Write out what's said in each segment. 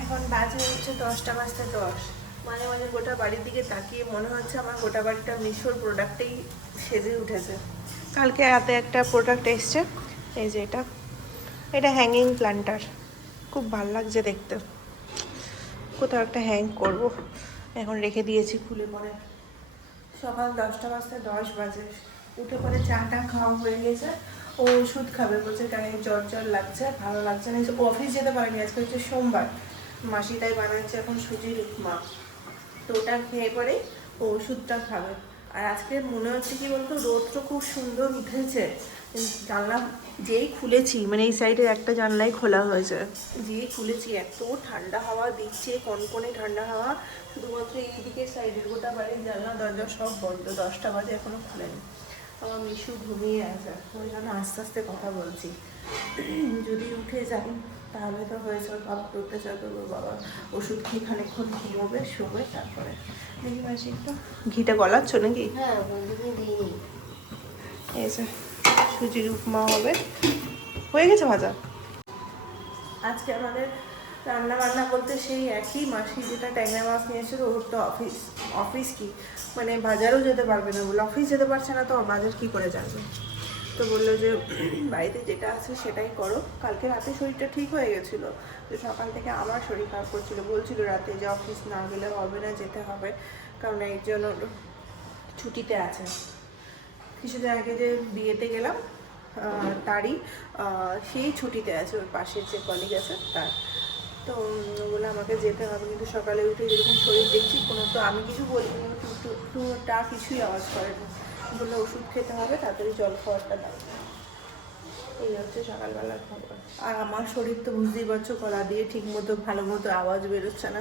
এখন বাজে হচ্ছে 10টা বাজতে 10। মাঝে মাঝে গোটা বাড়ির দিকে তাকিয়ে মনে হচ্ছে আমার গোটা বাড়িটা মিশোর প্রোডাক্টেই সেজে উঠেছে। কালকে রাতে একটা প্রোডাক্ট এসছে, এই যে এটা এটা হ্যাঙ্গিং প্ল্যান্টার, খুব ভাল লাগছে দেখতে। কোথাও একটা হ্যাং করব, এখন রেখে দিয়েছি খুলে পরে। সকাল 10টা বাজতে 10 বাজে, উঠে পরে চাটা খাওয়া হয়ে গেছে। ও ওষুধ খাবে বলছে, গায়ে জ্বর জ্বর লাগছে, ভালো লাগছে না। অফিস যেতে পারেনি, আজকে হচ্ছে সোমবার। মাসি তাই বানাচ্ছে এখন সুজির উপমা, তো ওটা খেয়ে পরে ও ওষুধটা খাবে। আর আজকে মনে হচ্ছে কি বলতো, রোদটা খুব সুন্দর উঠেছে। জানলা যেই খুলেছি, মানে এই সাইডের একটা জানলাই খোলা হয়েছে, যেই খুলেছি এত ঠান্ডা হাওয়া দিচ্ছে, কনকনে ঠান্ডা হাওয়া। শুধুমাত্র এই দিকের সাইডের, গোটা বাড়ির জানলা দরজা সব বন্ধ। 10টা বাজে এখনো খুলেনি। আমার মিশু ঘুমিয়ে আছে, ওই জন্য আস্তে আস্তে কথা বলছি। যদি উঠে যাই তাহলে তো হয়েছে, ওর বাবা করতে চাই, তো ওর বাবা ওষুধ খেয়ে খানিকক্ষণ ঘুমোবে, শোবে, তারপরে দেখি মাসি একটু ঘিটা গলাচ্ছ নাকি? হ্যাঁ বন্ধুকে দিই। এই যে সুজির উপমা হবে, হয়ে গেছে ভাজা। আজকে আমাদের রান্না বান্না বলতে সেই একই। মাসি যেটা ট্যাংরা মাছ নিয়ে এসেছিল, ওর তো অফিস কি মানে বাজারও যেতে পারবে না বলে, অফিস যেতে পারছে না তো বাজার কি করে যাবে। তো বললো যে বাড়িতে যেটা আছে সেটাই করো। কালকে রাতে শরীরটা ঠিক হয়ে গেছিলো, তো সকাল থেকে আমার শরীর খারাপ করছিলো, বলছিল রাতে যে অফিস না গেলে হবে না, যেতে হবে, কারণ একজন ছুটিতে আছে। কিছুদিন আগে যে বিয়েতে গেলাম তারই সেই ছুটিতে আছে, ওর পাশের যে কলিগ আছে তার। তো বলে আমাকে যেতে হবে, কিন্তু সকালে উঠে যেরকম শরীর দেখছি, কোনো তো আমি কিছু বলি টুটা কিছুই আওয়াজ করে না। বললে ওষুধ খেতে হবে, তাড়াতাড়ি জল খাওয়ারটা দাও। এই হচ্ছে সকালবেলার খবর। আর আমার শরীর তো বুঝতেই পারছো, গলা দিয়ে ঠিক মতো ভালো মতো আওয়াজ বেরোচ্ছে না।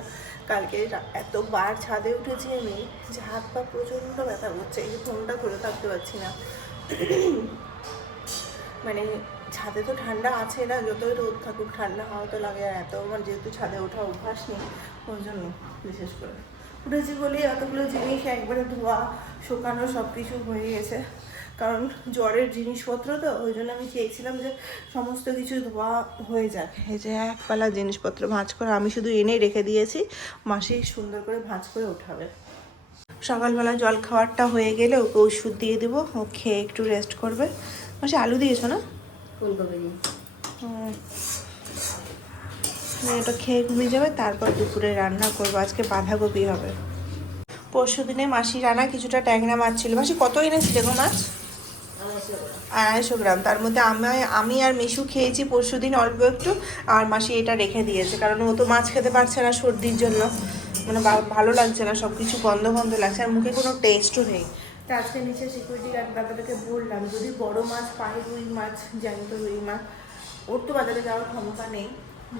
কালকে এতবার ছাদে উঠেছি আমি যে হাত পা প্রচণ্ড ব্যথা করছে, এই ফোনটা ধরে থাকতে পারছি না। মানে ছাদে তো ঠান্ডা আছে না, যতই রোদ থাকুক ঠান্ডা হাওয়া তো লাগে। আর এত আমার যেহেতু ছাদে ওঠা অভ্যাস নেই, ওই জন্য বিশেষ করে উঠেছি বলেই এতগুলো জিনিস একবারে ধোয়া শুকানো সব কিছু হয়ে গেছে। কারণ জ্বরের জিনিসপত্র তো, ওই জন্য আমি চেয়েছিলাম যে সমস্ত কিছু ধোয়া হয়ে যাক। এই যে একপালা জিনিসপত্র ভাঁজ করে আমি শুধু এনেই রেখে দিয়েছি, মাসি সুন্দর করে ভাঁজ করে উঠাবে। সকালবেলা জল খাওয়ারটা হয়ে গেলে ওকে ওষুধ দিয়ে দেবো, ও খেয়ে একটু রেস্ট করবে। মাসি আলু দিয়েছো না? ফুলকপি দিই। এটা খেয়ে ঘুমিয়ে যাবে, তারপর দুপুরে রান্না করবো। আজকে বাঁধাকপি হবে। পরশু দিনে মাসি রান্না কিছুটা ট্যাংরা মাছ ছিল। মাসি কত এনেছিলে গো মাছ? 250 গ্রাম। তার মধ্যে আমি আর মিশু খেয়েছি পরশু দিন অল্প একটু, আর মাসি এটা রেখে দিয়েছে, কারণ ও তো মাছ খেতে পারছে না সর্দির জন্য। মানে ভালো লাগছে না, সব কিছু গন্ধ গন্ধ লাগছে, আর মুখে কোনো টেস্টও নেই। তা আজকে নিচে সিকিউরিটি গার্ড দাদাটাকে বললাম, যদি বড় মাছ পাই, রুই মাছ, জ্যান্ত রুই মাছ, ওর তো বাজারে যাওয়ার ক্ষমতা নেই,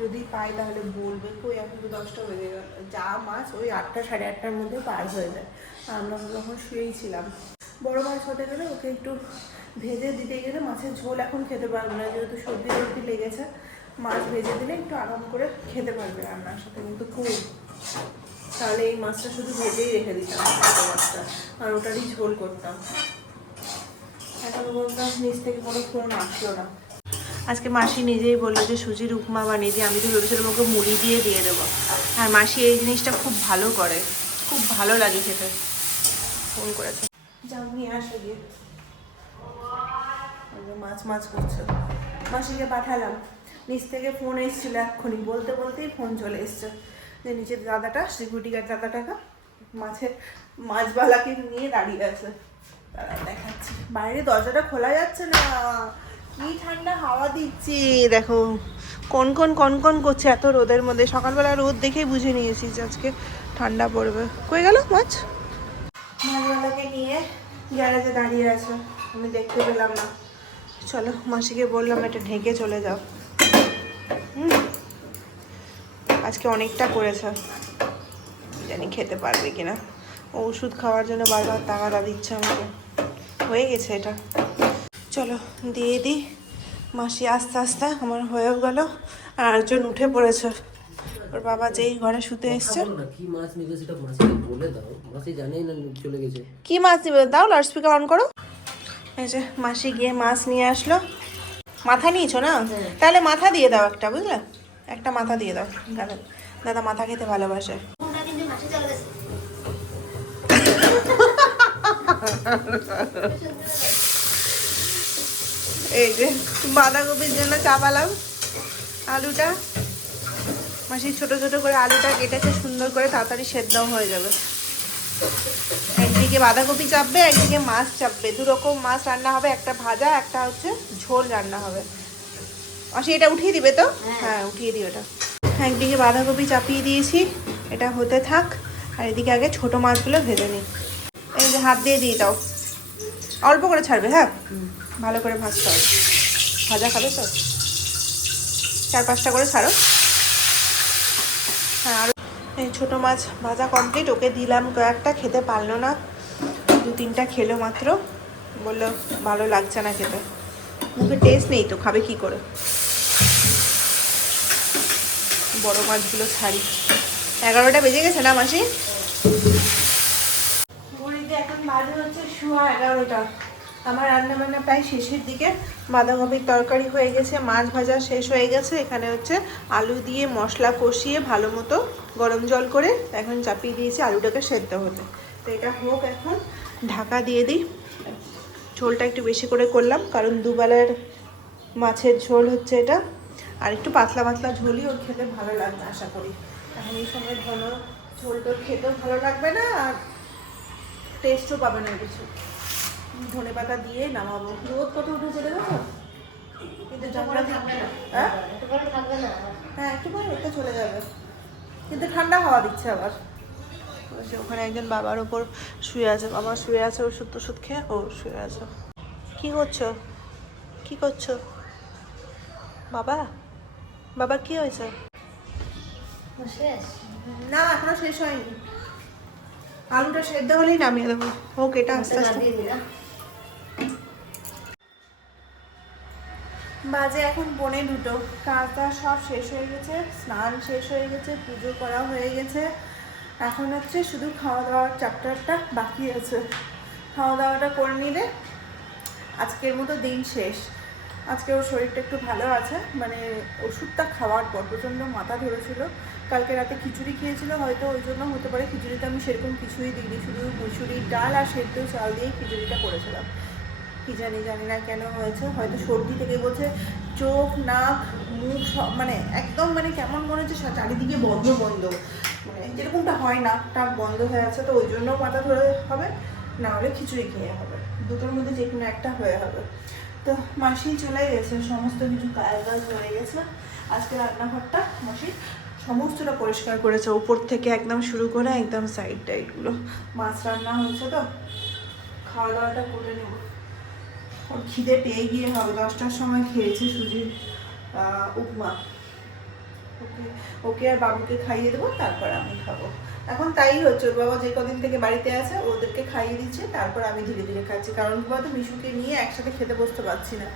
যদি পাই তাহলে বলবে। কই এখন তো 10টা বেজে গেল, যা মাছ ওই 8টা সাড়ে 8টার মধ্যে পার হয়ে যায়। আর আমরা তখন শুয়েই ছিলাম। বড় মাছ হতে গেলে ওকে একটু ভেজে দিতে গেলে, মাছের ঝোল এখন খেতে পারবে না যেহেতু সর্দি সর্দি লেগেছে। মাছ ভেজে দিলে একটু আরাম করে খেতে পারবে রান্নার সাথে, কিন্তু খুব তাহলে এই মাছটা শুধু ভেজেই রেখে দিতাম, ছোটো মাছটা, আর ওটারই ঝোল করতাম। এখন বলতাম নিচ থেকে কোনো ফোন আসলো না। আজকে মাসি নিজেই বললো যে সুজির উপমা বানিয়ে দিয়ে, আমি তো ভেবেছিলাম ওকে মুড়ি দিয়ে দেবো। আর মাসি এই জিনিসটা খুব ভালো করে, খুব ভালো লাগে খেতে। ফোন করেছে, যাও নিয়ে আসো গিয়ে। মাছ মাছ করছে, মাসিকে পাঠালাম। নিচ থেকে ফোন এসেছিলো এক্ষুনি, বলতে বলতেই ফোন চলে এসছে যে নিচের দাদাটা, সিকিউরিটি গার্ড দাদাটাকে মাছবালাকে নিয়ে দাঁড়িয়ে আছে। তারা দেখাচ্ছি, বাইরে দরজাটা খোলা যাচ্ছে না, কি ঠান্ডা হাওয়া দিচ্ছে দেখো, কোন কোন কন কন করছে এত রোদের মধ্যে। সকালবেলা রোদ দেখেই বুঝে নিয়েছি যে আজকে ঠান্ডা পড়বে। কই গেল মাছবালাকে নিয়ে গ্যারেজে দাঁড়িয়ে আছে, আমি দেখতে পেলাম না। চলো মাসিকে বললাম এটা ঢেকে চলে যাও। আজকে অনেকটা করেছে, জানি খেতে পারবে কিনা। ওষুধ খাওয়ার জন্য বারবার তাগাদা দিচ্ছে আমাকে। হয়ে গেছে এটা, চলো দিয়ে দিই। মাসি আস্তে আস্তে আমার হয়েও গেল, আর একজন উঠে পড়েছে। ওর বাবা যেই ঘরে শুতে এসছে। কি মাছ নিবে সেটা মাসিকে বলে দাও, মাসি জানেই না চলে গেছে। কি মাছ নিবে দাও, লাউড স্পিকার অন করো। এই যে মাসি গিয়ে মাছ নিয়ে আসলো। মাথা নিয়েছো না? তাহলে মাথা দিয়ে দাও একটা, বুঝলে? একটা মাথা দিয়ে দাও। দাদা দাদা মাথা খেতে ভালোবাসে। এই যে বাঁধাকপির জন্য চাপালাম আলুটা। মাসি ছোট ছোট করে আলুটা কেটেছে সুন্দর করে, তাড়াতাড়ি সেদ্ধ হয়ে যাবে। একদিকে বাঁধাকপি চাপবে, একদিকে মাছ চাপবে, দুরকম মাছ রান্না হবে, একটা ভাজা একটা হচ্ছে ঝোল রান্না হবে। মাসি এটা উঠিয়ে দিবে তো? হ্যাঁ উঠিয়ে দিই ওটা। একদিকে বাঁধাকপি চাপিয়ে দিয়েছি, এটা হতে থাক। আর এদিকে আগে ছোট মাছগুলো ভেজে নিই। এই যে হাত দিয়ে দাও, অল্প করে ছাড়বে। হ্যাঁ ভালো করে ভাজতে হবে, ভাজা খাবে তো। 4-5টা করে ছাড়ো। হ্যাঁ আর এই ছোটো মাছ ভাজা কমপ্লিট। ওকে দিলাম কয়েকটা, খেতে পারলো না, 2-3টা খেলো মাত্র। বললো ভালো লাগছে না খেতে, মুখে টেস্ট নেই তো খাবে কি করে। বড় মাছগুলো ছাড়ি। 11টা বেজে গেছে না মাসি? ঘড়িতে এখন বাজে হচ্ছে 11:15। আমার রান্না বান্না প্রায় শেষের দিকে। বাঁধাকপির তরকারি হয়ে গেছে, মাছ ভাজা শেষ হয়ে গেছে। এখানে হচ্ছে আলু দিয়ে মশলা কষিয়ে ভালো মতো গরম জল করে এখন চাপিয়ে দিয়েছি আলুটাকে সেদ্ধ হতে। তো এটা হোক, এখন ঢাকা দিয়ে দিই। ঝোলটা একটু বেশি করে করলাম কারণ দুবেলার মাছের ঝোল হচ্ছে এটা। আর একটু পাতলা পাতলা ঝোলই ওর খেতে ভালো লাগবে আশা করি। এখন এই সময় ঘন ঝোল টোল খেতেও ভালো লাগবে না, আর টেস্টও পাবে না কিছু। ধনেপাতা দিয়ে নামাবো। রোদ কত উঠেছে দেখো, কিন্তু জানলা হ্যাঁ একটু পরে এটা চলে যাবে, কিন্তু ঠান্ডা হাওয়া দিচ্ছে আবার। ওখানে একজন বাবার ওপর শুয়ে আছে, বাবা শুয়ে আছে ওষুধ টষুধ খেয়ে, ও শুয়ে আছে। কি করছো, কি করছো বাবা? বাবা কি হয়েছে? না এখনো শেষ হয়নি, আলুটা সেদ্ধ হলেই নামিয়ে দেবো। হোক এটা আস্তে আস্তে। বাজে এখন 1:45। কাজ টাজ সব শেষ হয়ে গেছে, স্নান শেষ হয়ে গেছে, পুজো করা হয়ে গেছে। এখন হচ্ছে শুধু খাওয়া দাওয়ার চ্যাপ্টারটা বাকি আছে। খাওয়া দাওয়াটা করে নিলে আজকের মতো দিন শেষ। আজকে ওর শরীরটা একটু ভালো আছে, মানে ওষুধটা খাওয়ার পর প্রচণ্ড মাথা ধরেছিল। কালকে রাতে খিচুড়ি খেয়েছিল, হয়তো ওই জন্য হতে পারে। খিচুড়িতে আমি সেরকম কিছুই দিইনি, শুধু মুসুরির ডাল আর সেদ্ধ চাল দিয়েই খিচুড়িটা করেছিলাম। কি জানি না কেন হয়েছে, হয়তো সর্দি থেকে বলছে। চোখ নাক মুখ সব মানে একদম মানে কেমন মনে হচ্ছে চারিদিকে বন্ধ বন্ধ, মানে যেরকমটা হয় নাকটা বন্ধ হয়ে আছে। তো ওই জন্য মাথা ধরে হবে, না হলে খিচুড়ি খেয়ে হবে, দুটোর মধ্যে যে কোনো একটা হয়ে হবে। তো মাসি চলে গেছে, সমস্ত কিছু কাজ বাজ হয়ে গেছে। আজকে রান্নাঘরটা মাসি সমস্তটা পরিষ্কার করেছে, উপর থেকে একদম শুরু করে একদম সাইড টাইডগুলো। মাছ রান্না হয়েছে তো খাওয়া দাওয়াটা করে নেব। ওর খিদে পেয়ে গিয়ে হবে, 10টার সময় খেয়েছে সুজির উপমা। ওকে আর বাবুকে খাইয়ে দেবো, তারপর আমি খাবো। এখন তাই হচ্ছে, ওর বাবা যে কদিন থেকে বাড়িতে আছে ওদেরকে খাইয়ে দিচ্ছে, তারপর আমি ধীরে ধীরে খাচ্ছি। কারণ কি বলতো, মিশুকে নিয়ে একসাথে খেতে বসতে পারছি না।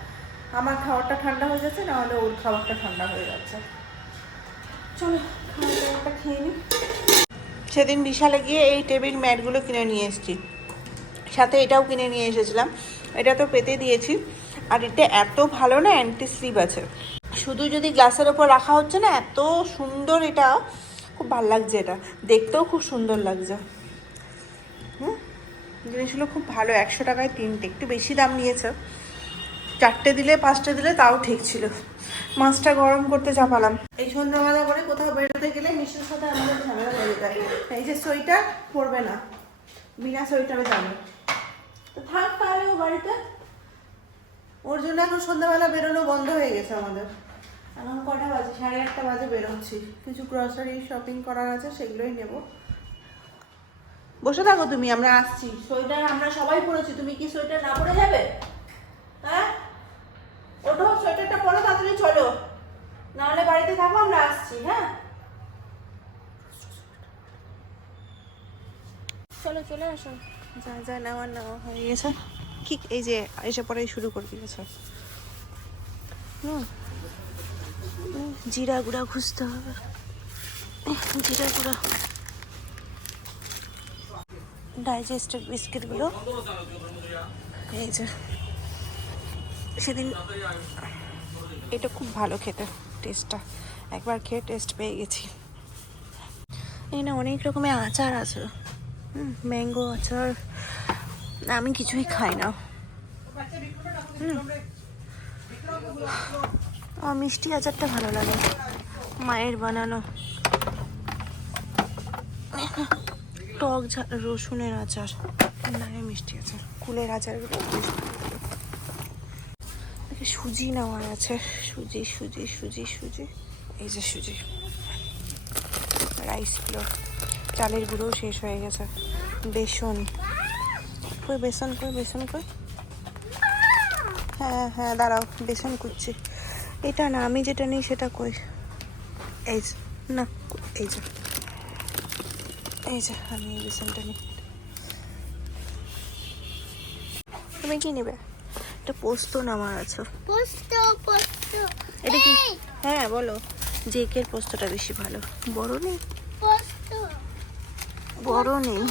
আমার খাবারটা ঠান্ডা হয়ে যাচ্ছে, না হলে ওর খাবারটা ঠান্ডা হয়ে যাচ্ছে। চলো খাওয়া দাওয়াটা খেয়ে নিই। সেদিন বিশালে গিয়ে এই টেবিল ম্যাটগুলো কিনে নিয়ে এসেছি, সাথে এটাও কিনে নিয়ে এসেছিলাম। এটা তো পেতে দিয়েছি, আর এটা এত ভালো না, অ্যান্টি স্লিপ আছে। শুধু যদি গ্লাসের ওপর রাখা হচ্ছে না, এত সুন্দর, এটা খুব ভালো লাগছে। এটা দেখতেও খুব সুন্দর লাগছে। জিনিসগুলো খুব ভালো, 100 টাকায় 3টে, একটু বেশি দাম নিয়েছে। 4টে দিলে 5টে দিলে তাও ঠিক ছিল। মাছটা গরম করতে চাপালাম। এই সন্ধ্যাবেলা করে কোথাও বেরোতে গেলে মিষ্টির সাথে আমাদের ঝামেলা হয়ে যায়। এই যে সোয়েটার পরবে না, বিনা সোয়েটারে যাবে, তো থাক তাহলে ও বাড়িতে। ওর জন্য এখন সন্ধ্যাবেলা বেরোনো বন্ধ হয়ে গেছে আমাদের। এখন কটা বাজে? 8:30 বাজে বেরোচ্ছি। কিছু গ্রসারি শপিং করার আছে, সেগুলোই নেব। বসে থাকো তুমি, আমরা আসছি। সোয়েটার আমরা সবাই পরেছি, তুমি কি সোয়েটার না পরে যাবে? হ্যাঁ ওঠো, সোয়েটারটা পরো, তাড়াতাড়ি চলো, নাহলে বাড়িতে থাকো, আমরা আসছি। হ্যাঁ চলো চলে আসো। যা নেওয়া হয়ে গেছে। কি এই যে এসে পরে শুরু করে দিয়েছে। জিরা গুঁড়া খুঁজতে হবে, জিরা গুঁড়া। ডাইজেস্টেড বিস্কিটগুলো এই যে, সেদিন এটা খুব ভালো খেতে, টেস্টটা একবার খেয়ে টেস্ট পেয়ে গেছি। এখানে অনেক রকমের আচার আছে, ম্যাঙ্গো আচার। আমি কিছুই খাই না। আমার মিষ্টি আচারটা ভালো লাগে, মায়ের বানানো। টক রসুনের আচার, না মিষ্টি আচার, কুলের আচারগুলো বেশ ভালো লাগে। সুজি নেওয়ার আছে, সুজি সুজি সুজি সুজি, এই যে সুজি। রাইস ফ্লোর, চালের গুঁড়োও শেষ হয়ে গেছে। বেসন কই, বেসন কই, বেসন কই? হ্যাঁ হ্যাঁ দাঁড়াও, বেসন কুচ্ছি। এটা না, আমি যেটা নিই সেটা কই? এই যে, না এই যে, এই যে আমি এই বেসনটা নিই। তুমি কি নেবে? এটা পোস্ত নামার আছে। পোস্ত পোস্ত এটা কি? হ্যাঁ বলো। জেকের পোস্তটা বেশি ভালো। বড় নেই? পোস্ত বড় নেই।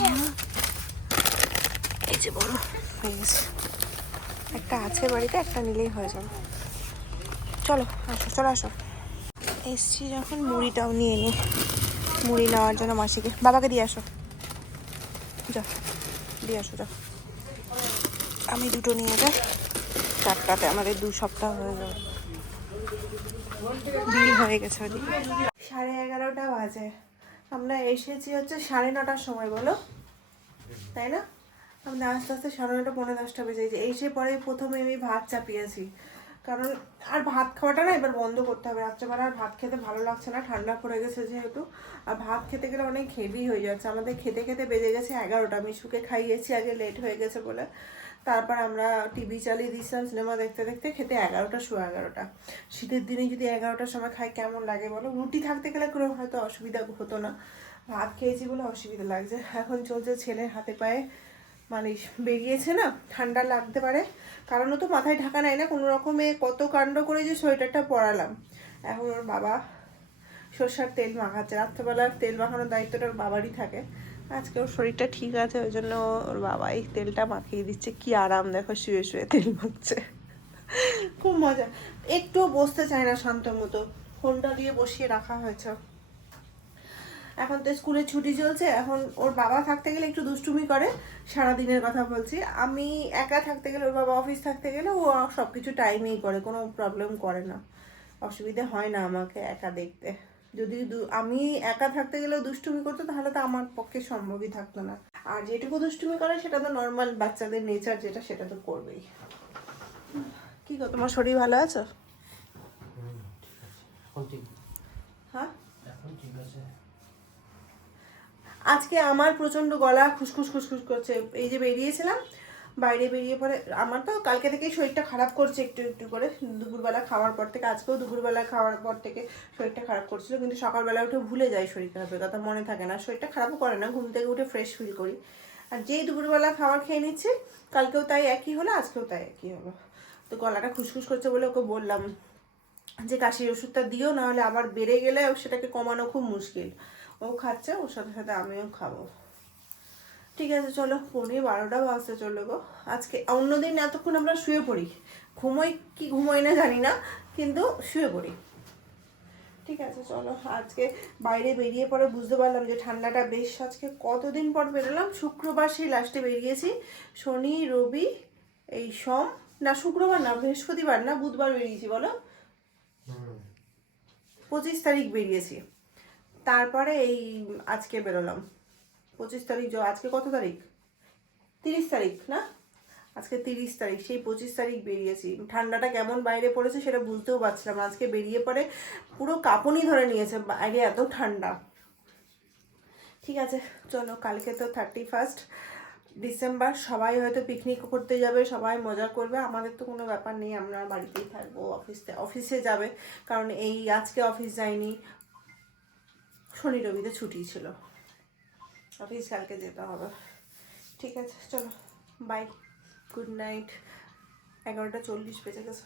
এই যে বড় হয়ে গেছে, একটা আছে বাড়িতে, একটা নিলেই হয়ে যাবে। চলো আসো, চলো আসো। এসছি যখন মুড়িটাও নিয়ে নি। মুড়ি নেওয়ার জন্য মাসিকে, বাবাকে দিয়ে আসো, যাও দিয়ে আসো যাও। আমি দুটো নিয়ে যাই, চারটাতে আমাদের 2 সপ্তাহ হয়ে যাবে। বিল হয়ে গেছে ওদিকে। 11:30 বাজে, আমরা এসেছি হচ্ছে 9:30টার সময়, বলো তাই না? আমরা আস্তে আস্তে 9:30 পৌনে 10টা বেজে গেছে। এসে পরে প্রথমে আমি ভাত চাপিয়েছি, কারণ আর ভাত খাওয়াটা না এবার বন্ধ করতে হবে। রাত্রেবেলা আর ভাত খেতে ভালো লাগছে না, ঠান্ডা পড়ে গেছে যেহেতু। আর ভাত খেতে গেলে অনেক হেভি হয়ে যাচ্ছে। আমাদের খেতে খেতে বেজে গেছে 11টা। মিশুকে খাইয়েছি আগে, লেট হয়ে গেছে বলে। তারপর আমরা টিভি চালিয়ে দিয়েছিলাম, সিনেমা দেখতে দেখতে খেতে 11টা, সোয়া 11টা। শীতের দিনে যদি 11টার সময় খাই কেমন লাগে বলো? রুটি থাকতে গেলে কোনো হয়তো অসুবিধা হতো না, ভাত খেয়েছি বলে অসুবিধা লাগছে। এখন চলছে ছেলের হাতে পায়ে মালিশ। বেরিয়েছে না, ঠান্ডা লাগতে পারে, কারণ ও তো মাথায় ঢাকা নেয় না কোনো রকমে। কত কাণ্ড করে যে সোয়েটারটা পরালাম। এখন ওর বাবা সর্ষার তেল মাখাচ্ছে। রাত্রেবেলা তেল মাখানোর দায়িত্বটা ওর বাবারই থাকে। আজকে ওর শরীরটা ঠিক আছে, ওই জন্য ওর বাবাই তেলটা মাখিয়ে দিচ্ছে। কি আরাম দেখো, শুয়ে শুয়ে তেল মাখছে, খুব মজা। একটুও বসতে চায় না শান্ত মতো, ফোনটা দিয়ে বসিয়ে রাখা হয়েছে। এখন তো স্কুলের ছুটি চলছে, এখন ওর বাবা থাকতে গেলে একটু দুষ্টুমি করে, সারাদিনের কথা বলছি। আমি একা থাকতে গেলে, ওর বাবা অফিস থাকতে গেলে ও সব কিছু টাইমেই করে, কোনো প্রবলেম করে না, অসুবিধে হয় না আমাকে একা দেখতে। যদি আমি একা থাকতে গেলেও দুষ্টুমি করতো, তাহলে তো আমার পক্ষে সম্ভবই থাকতো না। আর যেটুকু দুষ্টুমি করে সেটা তো নর্মাল বাচ্চাদের নেচার, যেটা সেটা তো করবেই। কি গো, তোমার শরীর ভালো আছে? এখন ঠিক, হ্যাঁ এখন ঠিক আছে। আজকে আমার প্রচন্ড গলা খুসখুস খুসখুস করছে। এই যে বেরিয়েছিলাম, বাইরে বেরিয়ে পরে আমার তো কালকে থেকেই শরীরটা খারাপ করছে একটু একটু করে। দুপুরবেলা খাওয়ার পর থেকে, আজকেও দুপুরবেলা খাওয়ার পর থেকে শরীরটা খারাপ করছিল, কিন্তু সকালবেলা উঠে ভুলে যাই শরীর খারাপের কথা, মনে থাকে না। শরীরটা খারাপও করে না, ঘুম থেকে উঠে ফ্রেশ ফিল করি। আর যেই দুপুরবেলা খাবার খেয়ে নিচ্ছি, কালকেও তাই একই হলো, আজকেও তাই একই হলো। তো গলাটা খুসখুস করছে বলে ওকে বললাম যে কাশির ওষুধটা দিও, নাহলে আবার বেড়ে গেলে সেটাকে কমানো খুব মুশকিল। ও খাচ্ছে, ওর সাথে সাথে আমিও খাবো। ঠিক আছে চলো, 11:15 বাজতে চলো গো। আজকে অন্যদিন এতক্ষণ আমরা শুয়ে পড়ি, ঘুমোই কি ঘুমোই না জানি না, কিন্তু শুয়ে পড়ি। ঠিক আছে চলো, আজকে বাইরে বেরিয়ে পরে বুঝতে পারলাম যে ঠান্ডাটা বেশ। আজকে কতদিন পর বেরোলাম, শুক্রবার সেই লাস্টে বেরিয়েছি। শনি রবি এই সোম, না শুক্রবার না, বৃহস্পতিবার না বুধবার বেরিয়েছি বলো, 25 তারিখ বেরিয়েছি। তারপরে এই আজকে বেরোলাম 25 তারিখ। আজকে কত তারিখ? 30 তারিখ না, আজকে 30 তারিখ। সেই 25 তারিখ বেরিয়েছি। ঠান্ডাটা কেমন বাইরে পড়েছে সেটা বুঝতেও পারছিলাম না। আজকে বেরিয়ে পরে পুরো কাঁপুনি ধরে নিয়েছে, বাইরে এত ঠান্ডা। ঠিক আছে চলো, কালকে তো 31 ডিসেম্বর, সবাই হয়তো পিকনিক করতে যাবে, সবাই মজা করবে। আমাদের তো কোনো ব্যাপার নেই, আমরা বাড়িতেই থাকবো। অফিসে যাবে, কারণ এই আজকে অফিস যায়নি, শনি রবিতে ছুটি ছিল, অফিস কালকে যেতে হবে। ঠিক আছে চলো, বাই, গুড নাইট। 11:40 বেজে গেছে।